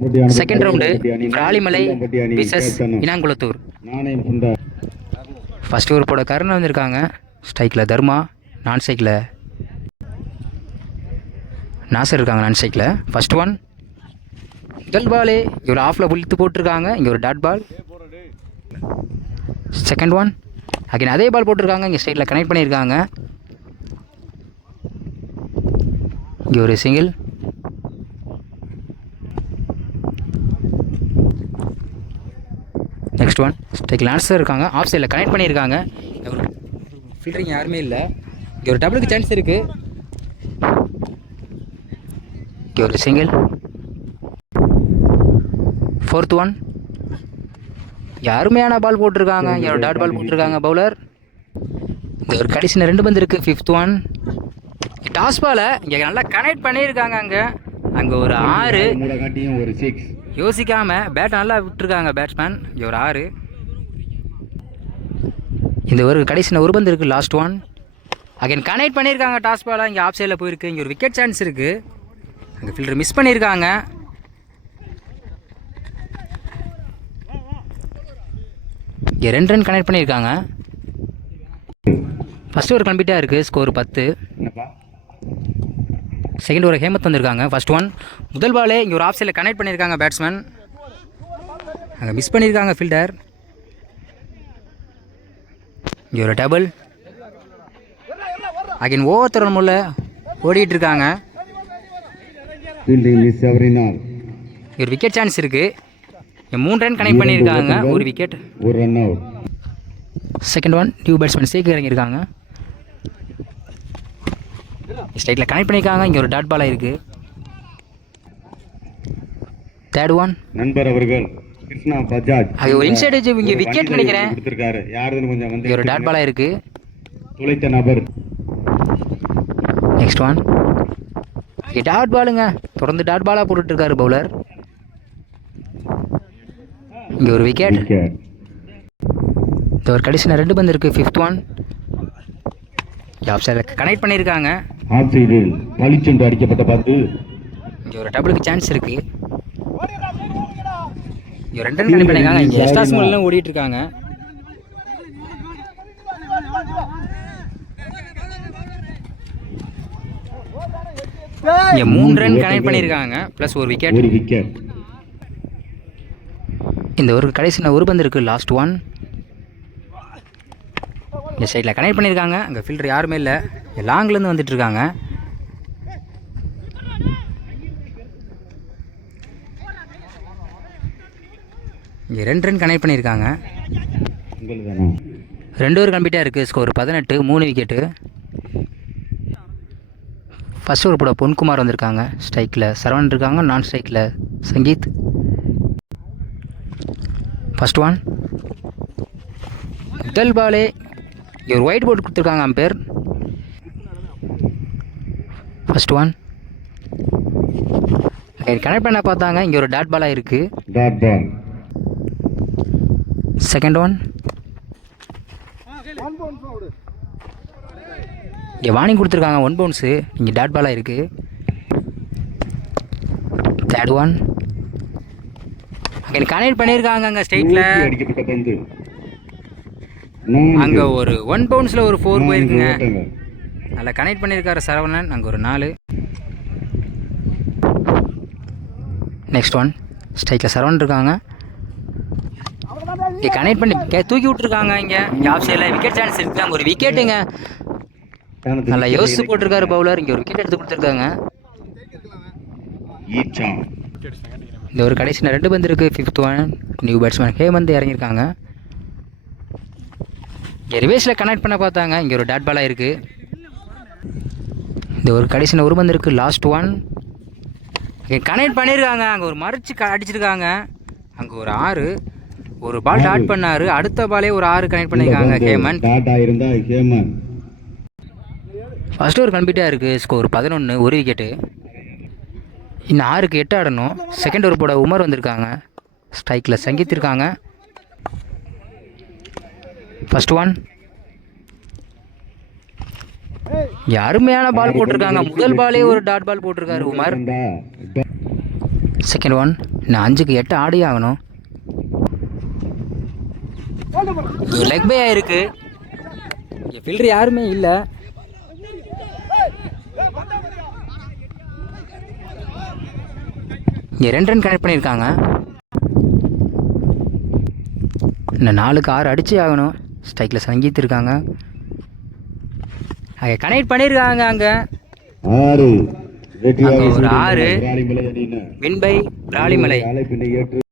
Second round Viralimalai versus Inamkulathur. First over போட கருணை வந்திருக்காங்க. ஸ்ட்ரைக்கில் தர்மா, நான் ஸ்ட்ரைக்கில் நாசர் இருக்காங்க. நான் ஸ்ட்ரைக்கில் ஃபர்ஸ்ட் ஒன் முதல் பாலே இவர் ஆஃபில் புளித்து போட்டிருக்காங்க. இங்கே ஒரு dot ball. Second one again அதே பால் போட்டிருக்காங்க. இங்கே ஸ்ட்ரைட்டில் கனெக்ட் பண்ணியிருக்காங்க. இங்கே ஒரு சிங்கிள். நெக்ஸ்ட் ஒன் ஸ்ட்ரைக்கில் ஆன்சர் இருக்காங்க. ஆஃப் சைடில் கனெக்ட் பண்ணியிருக்காங்க. ஃபீல்டரிங் யாருமே இல்லை. இங்கே ஒரு டபுளுக்கு சான்ஸ் இருக்குது. இங்கே ஒரு சிங்கிள். ஃபோர்த் ஒன் அருமையான பால் போட்டிருக்காங்க. இங்கே ஒரு டாட் பால் போட்டிருக்காங்க பவுலர். இங்கே ஒரு கடைசியில் 2 பந்து இருக்குது. ஃபிஃப்த் ஒன் டாஸ் பாலை இங்கே நல்லா கனெக்ட் பண்ணியிருக்காங்க. அங்கே ஒரு 6 யோசிக்காமல் பேட் நல்லா விட்டுருக்காங்க பேட்ஸ்மேன். இங்கே ஒரு 6. இந்த ஒரு கடைசியில் ஒரு பந்து இருக்குது. லாஸ்ட் ஒன் அகைன் கனெக்ட் பண்ணியிருக்காங்க. டாஸ் பாலை இங்கே ஆஃப் சைடில் போயிருக்கு. இங்கே ஒரு விக்கெட் சான்ஸ் இருக்குது. அங்கே ஃபீல்டர் மிஸ் பண்ணியிருக்காங்க. இங்கே 2 ரன் கனெக்ட் பண்ணியிருக்காங்க. ஃபஸ்ட் ஓவர் கம்ப்ளீட்டாக இருக்குது. ஸ்கோர் 10. செகண்ட் ஓவர் ஹேமத் வந்திருக்காங்க. ஃபர்ஸ்ட் ஒன் முதல் பாலே இங்கே ஒரு ஆஃப் சைடில் கனெக்ட் பண்ணியிருக்காங்க பேட்ஸ்மேன். அங்கே மிஸ் பண்ணியிருக்காங்க ஃபீல்டர். இங்கே ஒரு டபுள். அகைன் ஓவர் முள்ள ஓடிட்டு இருக்காங்க. ஒரு விக்கெட் சான்ஸ் இருக்குது. 3 ரன் கனெக்ட் பண்ணியிருக்காங்க. ஒரு விக்கெட், ஒரு run out. Second one new batsman சேக்கு இறங்கியிருக்காங்க. ஸ்ட்ரைட்டில் கனெக்ட் பண்ணியிருக்காங்க. இங்கே ஒரு டாட் பாலாக இருக்குது. தேர்ட் ஒன் நண்பர் அவர்கள் கிருஷ்ணா பஜாஜ் அது ஒரு இன்சைட் எட்ஜ். இங்கே விக்கெட் நினைக்கிறேன். இங்கே ஒரு டாட் பாலாக இருக்குது. துளைத்த நபர். நெக்ஸ்ட் ஒன் டாட் பாலுங்க. தொடர்ந்து டாட் பாலாக போட்டுட்ருக்காரு பவுலர். இங்கே ஒரு விக்கெட். இந்த ஒரு கடைசியில் 2 பந்து இருக்குது. ஃபிஃப்த் ஒன் ஆஃப் சைடில் கனெக்ட் பண்ணியிருக்காங்க. அடிக்கப்பட்ட பந்து. இங்கே ஒரு டபுளுக்கு சான்ஸ் இருக்குது. இங்கே 2 ரன் கனெக்ட் பண்ணியிருக்காங்க. இங்கே எக்ஸ்ட்ரா ஸ்மால்லாம் ஓடிட்டு இருக்காங்க. இங்கே 3 ரன் கனெக்ட் பண்ணியிருக்காங்க. ப்ளஸ் ஒரு விக்கெட். இந்த ஒரு கடைசியில் ஒரு பந்து இருக்குது. லாஸ்ட் ஒன் இந்த சைடில் கனெக்ட் பண்ணியிருக்காங்க. அங்கே ஃபீல்டர் யாருமே இல்லை. லாங்லேருந்து வந்துட்டுருக்காங்க. இங்கே 2 ரன் கனெக்ட் பண்ணியிருக்காங்க. 2 ஓவர் கம்ப்ளீட்டாக இருக்குது. ஸ்கோர் 18. 3 விக்கெட்டு. ஃபஸ்ட் ஓவர் போட பொன்குமார் வந்திருக்காங்க. ஸ்ட்ரைக்கில் சரவணன் இருக்காங்க. நான் ஸ்ட்ரைக்கில் சங்கீத். ஃபர்ஸ்ட் ஒன் முதல் பாலே ஒரு ஒயிட் போர்டு கொடுத்துருக்காங்க அம்பேர். ஃபர்ஸ்ட் ஒன் கனெக்ட் பண்ண பார்த்தாங்க. இங்கே ஒரு டாட் பாலாக இருக்குது. செகண்ட் ஒன் இங்கே வார்னிங் கொடுத்துருக்காங்க. 1 பவுன்ஸு. இங்கே டாட் பாலாக இருக்குது. தேர்ட் ஒன் அங்கே கனெக்ட் பண்ணியிருக்காங்க. அங்கே ஸ்ட்ரைட்டில் அங்கே ஒரு 1 பவுன்ஸில் ஒரு 4 போயிருக்குங்க. அதில் கனெக்ட் பண்ணியிருக்காரு சரவணன். அங்கே ஒரு 4. நெக்ஸ்ட் ஒன் ஸ்ட்ரைக்கில் சரவணன் இருக்காங்க. இங்கே கனெக்ட் பண்ணி தூக்கி விட்ருக்காங்க. இங்கே ஆஃப் சைடில் விக்கெட் சான்ஸ் இருக்குது. அங்கே ஒரு விக்கெட்டுங்க. நல்லா யோசிச்சு போட்டிருக்காரு பவுலர். இங்கே ஒரு விக்கெட் எடுத்து கொடுத்துருக்காங்க. இந்த ஒரு கடைசியில் 2 பந்து இருக்குது. Fifth one new batsman Hemant இறங்கியிருக்காங்க. இங்கே ரிவேஸில் கனெக்ட் பண்ண பார்த்தாங்க. இங்கே ஒரு டாட் பாலாக இருக்குது. இந்த ஒரு கடைசியில் ஒரு பந்து இருக்குது. லாஸ்ட் ஒன் இங்கே கனெக்ட் பண்ணியிருக்காங்க. அங்கே ஒரு மறைச்சி அடிச்சிருக்காங்க. அங்கே ஒரு 6. ஒரு பால் டாட் பண்ணார். அடுத்த பாலே ஒரு 6 கனெக்ட் பண்ணியிருக்காங்க ஹேமந்த். ஃபர்ஸ்ட் ஓவர் கம்ப்ளீட்டாக இருக்குது. ஸ்கோர் 11. ஒரு விக்கெட்டு. இன்னும் 6க்கு 8 ஆடணும். செகண்ட் ஓவர் போட உமர் வந்திருக்காங்க. ஸ்ட்ரைக்கில் சங்கீத் இருக்காங்க. ஃபர்ஸ்ட் ஒன் அருமையான பால் போட்டிருக்காங்க. முதல் பாலே ஒரு டாட் பால் போட்டிருக்காரு உமர். Second one. இன்னும் 5க்கு 8 ஆடி ஆகணும். லெக் பை ஆயிருக்கு. இங்கே ஃபில்டர் யாருமே இல்லை. இங்கே 2 ரன் கனெக்ட் பண்ணியிருக்காங்க. இன்னும் 4க்கு 6 அடிச்சே ஆகணும். ஸ்ட்ரைக்கில் சங்கீத் இருக்காங்க. அங்கே கனெக்ட் பண்ணியிருக்காங்க. அங்கே ஒரு 6 வின் பை பிராலிமலை.